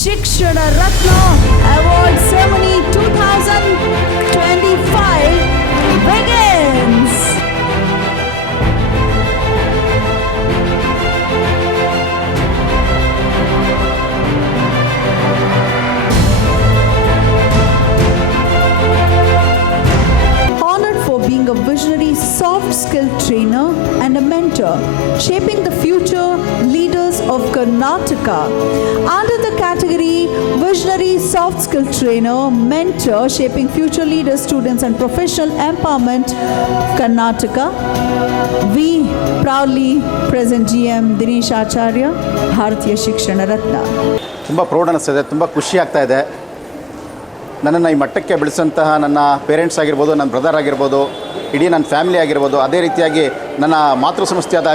Shikshana Ratna Award Ceremony 2025 begins. Honored for being a visionary soft skill trainer and a mentor, shaping the future leaders of Karnataka. Under the category Visionary Soft Skill Trainer, Mentor, shaping future leaders, students and professional empowerment, Karnataka, we proudly present GM Dinesh Acharya, Bharatiya Shikshana Ratna. ತುಂಬ proud ಅನ್ನಿಸ್ತಿದೆ, ತುಂಬ ಖುಷಿ ಆಗ್ತಾ ಇದೆ. ನನ್ನನ್ನು ಈ ಮಟ್ಟಕ್ಕೆ ಬೆಳೆಸಂತಹ ನನ್ನ ಪೇರೆಂಟ್ಸ್ ಆಗಿರ್ಬೋದು, ನನ್ನ ಬ್ರದರ್ ಆಗಿರ್ಬೋದು, ಇಡೀ ನನ್ನ ಫ್ಯಾಮಿಲಿ ಆಗಿರ್ಬೋದು, ಅದೇ ರೀತಿಯಾಗಿ ನನ್ನ ಮಾತೃ ಸಂಸ್ಥೆಯಾದ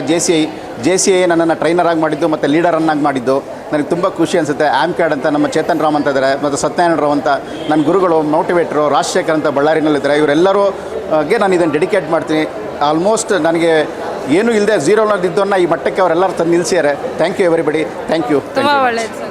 JCI ನನ್ನನ್ನು ಟ್ರೈನರಾಗಿ ಮಾಡಿದ್ದು ಮತ್ತು ಲೀಡರನ್ನಾಗಿ ಮಾಡಿದ್ದು ನನಗೆ ತುಂಬ ಖುಷಿ ಅನಿಸುತ್ತೆ. ಆ್ಯಮ್ಕ್ಯಾಡ್ ಅಂತ ನಮ್ಮ ಚೇತನ್ ರಾಮ್ ಅಂತ ಇದ್ದಾರೆ, ಮತ್ತು ಸತ್ಯನಾರಾಯಣ ರಾವ್ ಅಂತ ನನ್ನ ಗುರುಗಳು, ಮೋಟಿವೇಟ್ರು, ರಾಜಶೇಖರ್ ಅಂತ ಬಳ್ಳಾರಿನಲ್ಲಿದ್ದಾರೆ. ಇವರೆಲ್ಲರಿಗೆ ನಾನು ಇದನ್ನು ಡೆಡಿಕೇಟ್ ಮಾಡ್ತೀನಿ. ಆಲ್ಮೋಸ್ಟ್ ನನಗೆ ಏನೂ ಇಲ್ಲದೆ ಝೀರೋನಲ್ಲಿದ್ದವನ್ನ ಈ ಮಟ್ಟಕ್ಕೆ ಅವರೆಲ್ಲರೂ ತಂದು ನಿಲ್ಲಿಸಿದ್ದಾರೆ. Thank you everybody, thank you. ತುಂಬ ಒಳ್ಳೆಯದು.